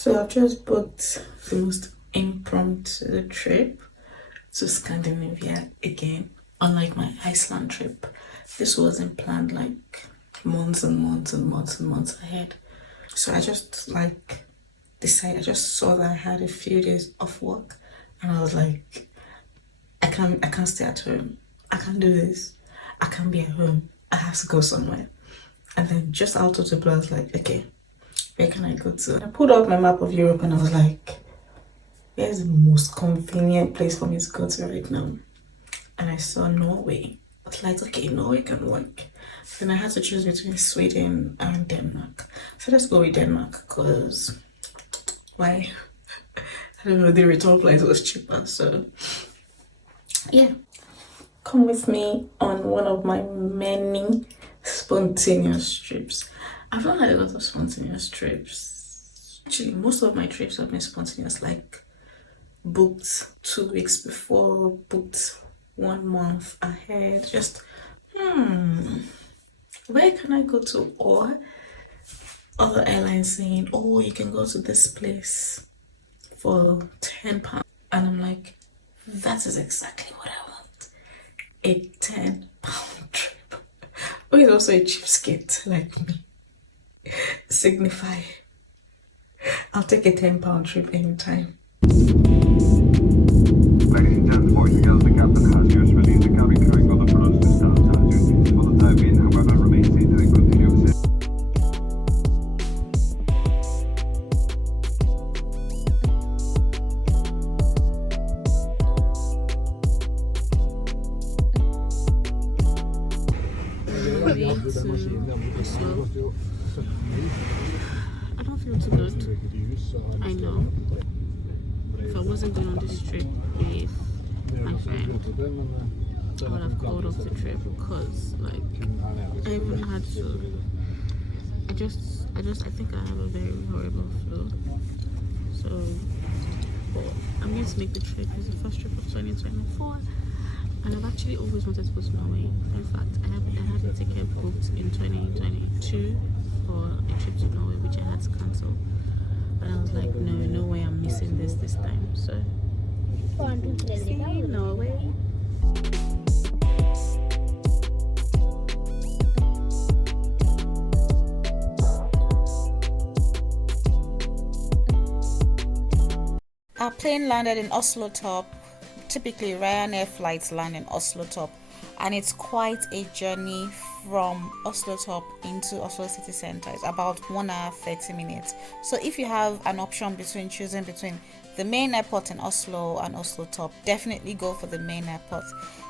So I've just booked the most impromptu trip to Scandinavia again. Unlike my Iceland trip, this wasn't planned like months and months and months and months ahead. So I just decided, I just saw that I had a few days off work and I was like, I can't stay at home. I can't do this. I can't be at home. I have to go somewhere. And then just out of the blue, I was like, okay, where can I go to? I pulled out my map of Europe and I was like, where's the most convenient place for me to go to right now? And I saw Norway. I was like, okay, Norway can work. Then I had to choose between Sweden and Denmark. So let's go with Denmark because why? I don't know, the return flight was cheaper. So yeah, come with me on one of my many spontaneous trips. I've not had a lot of spontaneous trips. Actually, most of my trips have been spontaneous, like booked 2 weeks before, booked 1 month ahead. Just, where can I go to? Or other airlines saying, oh, you can go to this place for £10. And I'm like, that is exactly what I want. A £10 trip. Or is also a cheapskate like me. Signify. I'll take a £10 trip anytime. Ladies and gentlemen, boys and girls, the captain has just released the cabin crew order for us to start our duties. For the time being, however, remain seated and continue to sit. I don't feel too good. I know. If I wasn't going on this trip with my friend, I would have called off the trip because, like, I even had to. I think I have a very horrible flu. So, but I'm going to make the trip. It's the first trip of 2024. And I've actually always wanted to go to Norway. In fact, I had a ticket booked in 2022 for a trip to Norway, which I had to cancel. But I was like, no way I'm missing this time. So, see you in Norway. Our plane landed in Oslo Top. Typically, Ryanair flights land in Oslo Top, and it's quite a journey from Oslo Top into Oslo city center. It's about 1 hour 30 minutes. So if you have an option between choosing between the main airport in Oslo and Oslo Top, definitely go for the main airport.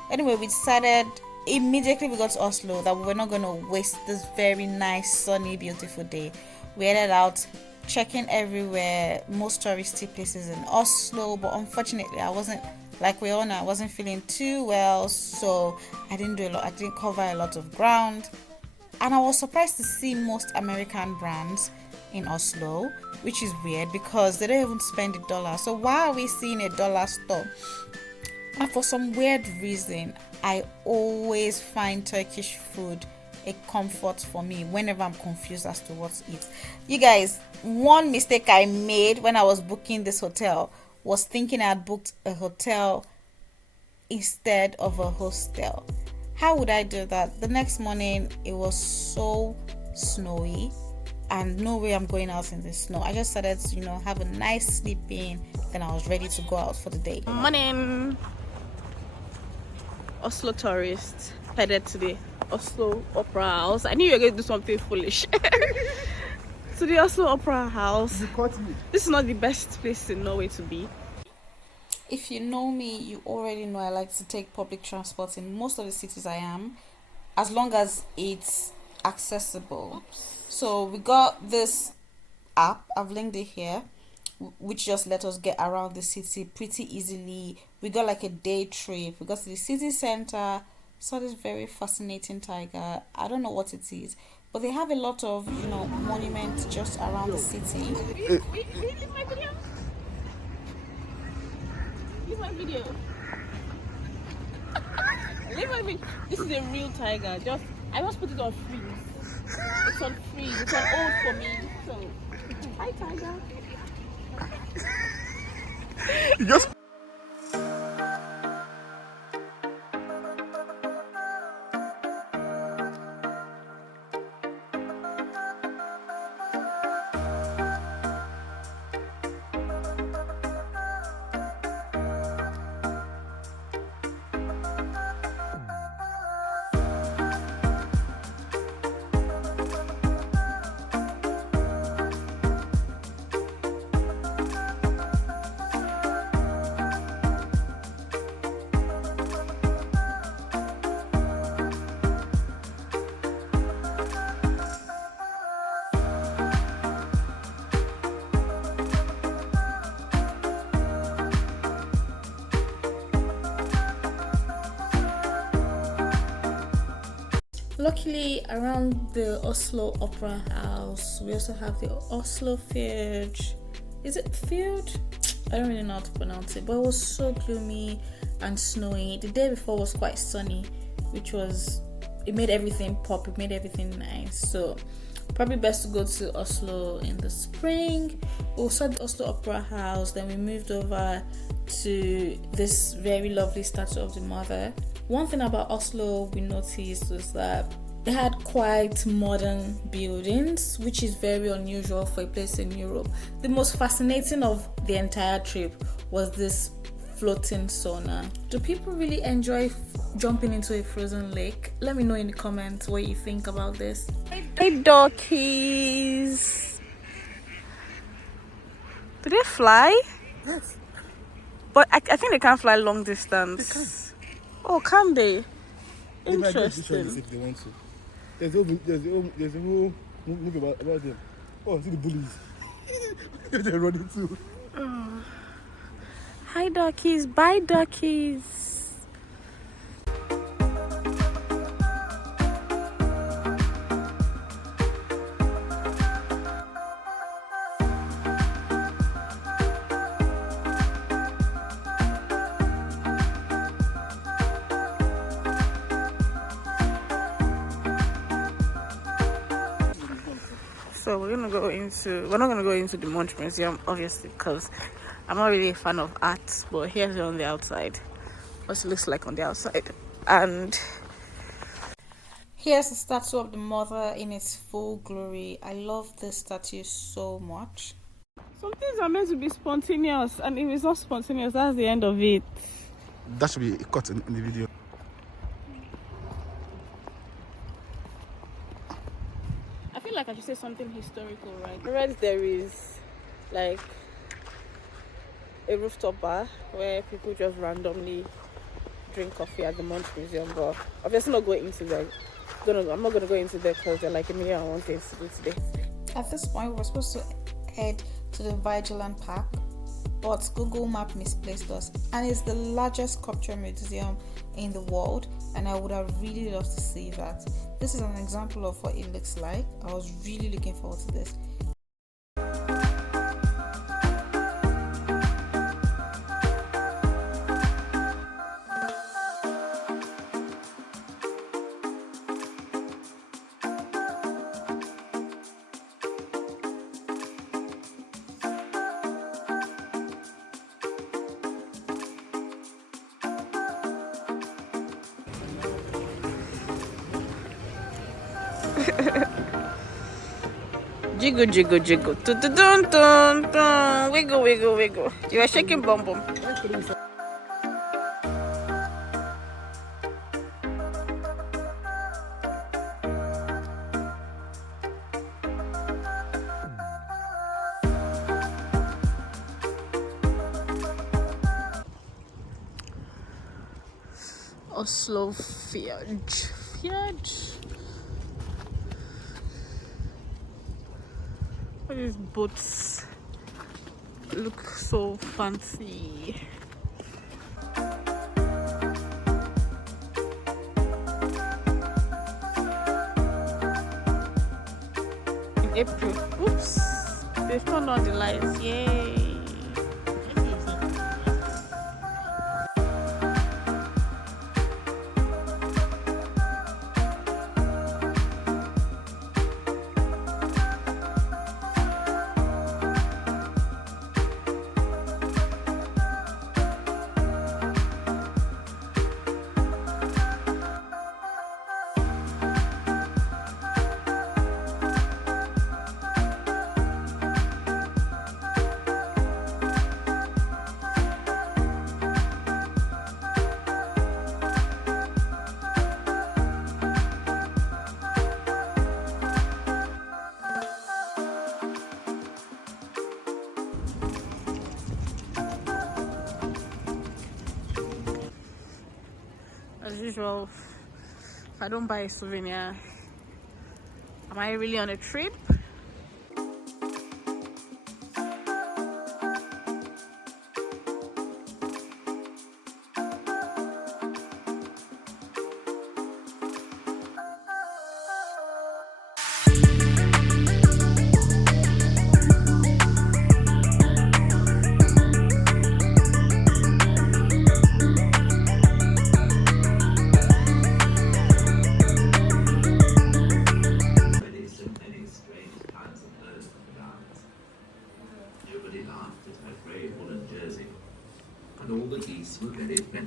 Anyway, we decided immediately we got to Oslo that we were not going to waste this very nice, sunny, beautiful day. We headed out, checking everywhere, most touristy places in Oslo, but unfortunately I wasn't feeling too well, so I didn't cover a lot of ground. And I was surprised to see most American brands in Oslo, which is weird because they don't even spend $1. So why are we seeing a dollar store? And for some weird reason, I always find Turkish food a comfort for me whenever I'm confused as to what to eat. You guys, one mistake I made when I was booking this hotel was thinking I had booked a hotel instead of a hostel. How would I do that? The next morning, it was so snowy and no way I'm going out in the snow. I just started to, have a nice sleep in. Then I was ready to go out for the day. Morning. Oslo tourists headed to the Oslo Opera House. I knew you were going to do something foolish. To the Oslo Opera House. This is not the best place in Norway to be. If you know me, you already know I like to take public transport in most of the cities I am, as long as it's accessible. So we got this app, I've linked it here, which just let us get around the city pretty easily. We got like a day trip. We got to the city center, saw this very fascinating tiger. I don't know what it is, but they have a lot of monuments just around the city. Leave my video. Leave my video. Leave my video. This is a real tiger. I just put it on freeze. It's on freeze. It's on hold for me. So hi tiger. You just Luckily, around the Oslo Opera House, we also have the Oslo Fjord. Is it Fjord? I don't really know how to pronounce it, but it was so gloomy and snowy. The day before was quite sunny, it made everything pop, it made everything nice. So probably best to go to Oslo in the spring. We saw the Oslo Opera House, then we moved over to this very lovely statue of the mother. One thing about Oslo we noticed was that it had quite modern buildings, which is very unusual for a place in Europe. The most fascinating of the entire trip was this floating sauna. Do people really enjoy jumping into a frozen lake? Let me know in the comments what you think about this. Hey, duckies. Do they fly? yes. But I think they can't fly long distance. They can. Oh, can they? They might get this one Interesting. if they want to. There's a whole movie about them. Oh, see the bullies. They're running too. Hi, duckies. Bye, duckies. So we're not gonna go into the Munch Museum, obviously, because I'm not really a fan of art. But here's it on the outside. What it looks like on the outside, and Here's the statue of the mother in its full glory. I love this statue so much. some things are meant to be spontaneous, and if it's not spontaneous, that's the end of it. That should be cut in the video. I feel like I should say something historical, right? I read there is like a rooftop bar where people just randomly drink coffee at the Munch Museum, but obviously not going into there. I'm not gonna go into there because they're like a million and one things to do today. At this point, we're supposed to head to the Vigeland Park, but Google Map misplaced us, and it's the largest sculpture museum in the world, and I would have really loved to see that. This is an example of what it looks like. I was really looking forward to this. Jiggle, jiggle, jiggle. Dun, dun, dun, dun, dun. Wiggle, wiggle, wiggle. You are shaking bum bum. Oslo Fjord. These boats look so fancy. In April. Oops. They've turned on the lights. Yay. usual, if I don't buy a souvenir, am I really on a trip?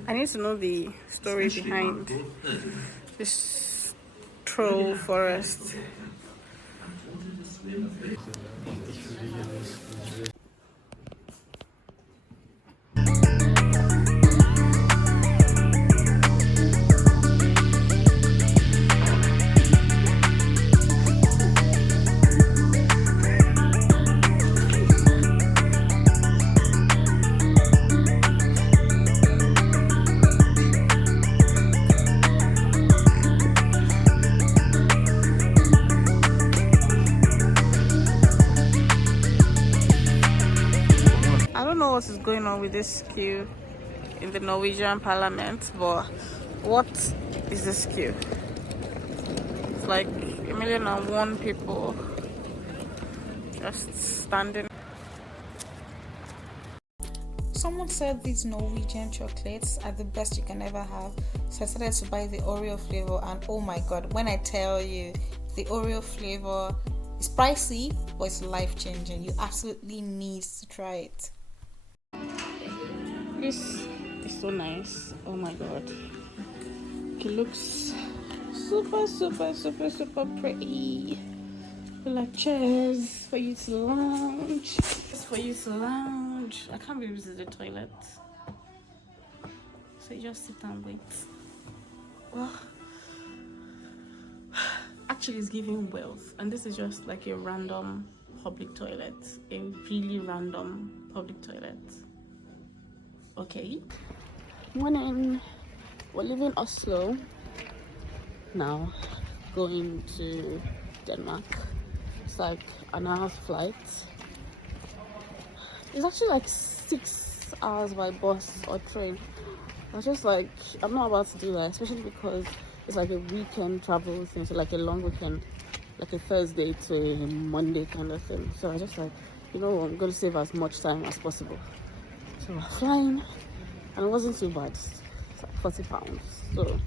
I need to know the story behind this troll forest. I don't know what is going on with this queue in the Norwegian Parliament, but what is this queue? It's like 1,000,001 people just standing. Someone said these Norwegian chocolates are the best you can ever have, so I started to buy the Oreo flavor, and oh my god, when I tell you, the Oreo flavor is pricey, but it's life-changing. You absolutely need to try it. This is so nice. Oh my god, it looks super pretty. Like chairs for you to lounge. I can't believe this is the toilet. So you just sit and wait. Well, actually it's giving wealth, and this is just like a random public toilet, a really random public toilet. Okay, morning. We're leaving Oslo now, going to Denmark. It's like an hour's flight. It's actually like 6 hours by bus or train. I was just like, I'm not about to do that, especially because it's like a weekend travel thing, so like a long weekend, like a Thursday to Monday kind of thing. So I was just like, you know, I'm going to save as much time as possible. So we're flying, and it wasn't too bad. It's like £40. So